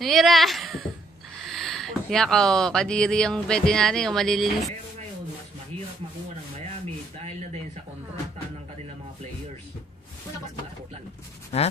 Mira! Yako, kadiri yung pwede natin yung malilinis. Pero ngayon, mas mahirap makuha ng Miami dahil na din sa kontrata ng kanilang mga players. Portland. Ha?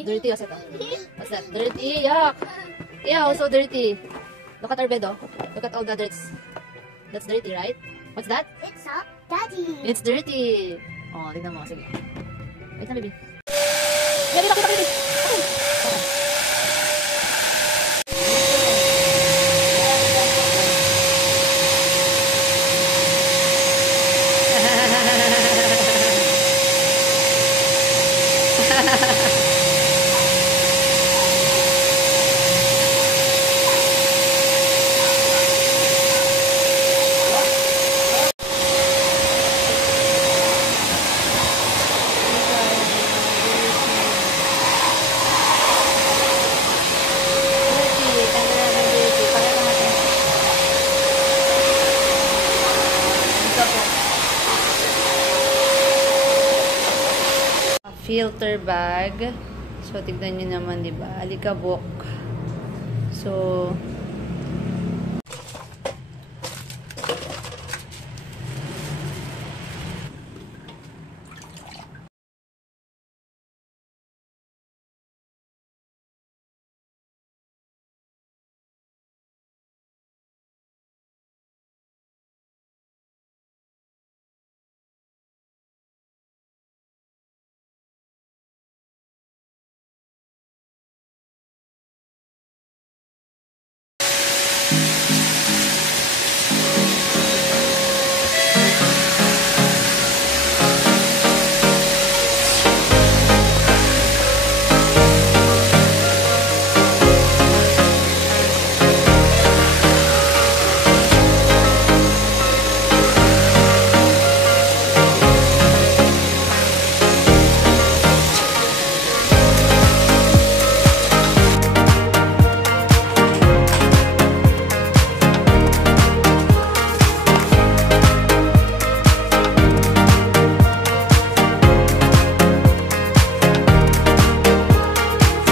Dirty, what's that? What's that? Dirty, yuck! Yeah, so dirty. Look at our bed, oh. Look at all the dirts. That's dirty, right? What's that? It's so dirty. It's dirty. Oh, tignan mo. Sige. Wait na, baby. Baby, bakit, baby? Filter bag. So, tignan nyo naman, diba? Alikabok. So,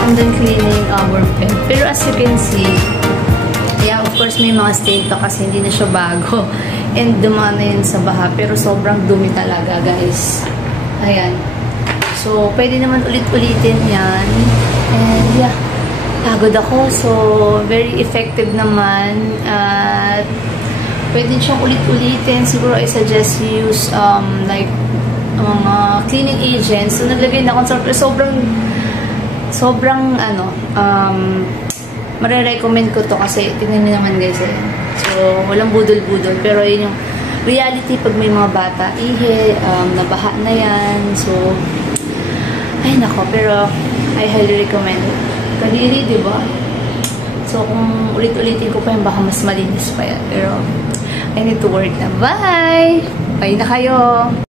I'm done cleaning our bed. Pero as you can see, yeah, of course may mga stain pa kasi hindi na siya bago. And dumaan na yun sa baha. Pero sobrang dumi talaga, guys. Ayan. So, pwede naman ulit-ulitin yan. And yeah, pagod ako. So, very effective naman. At pwede siyang ulit-ulitin. Siguro I suggest you use like mga cleaning agents. So, naglagay na ako. Sobrang marirecommend ko to kasi tingnan niyo naman guys eh. So, walang budol-budol. Pero yun yung reality pag may mga bata. Nabaha na yan. So, ay nako. Pero, I highly recommend it. Kadiri, diba? So, kung ulit-ulitin ko pa yan, baka mas malinis pa yan. Pero, I need to work na. Bye! Bye na kayo!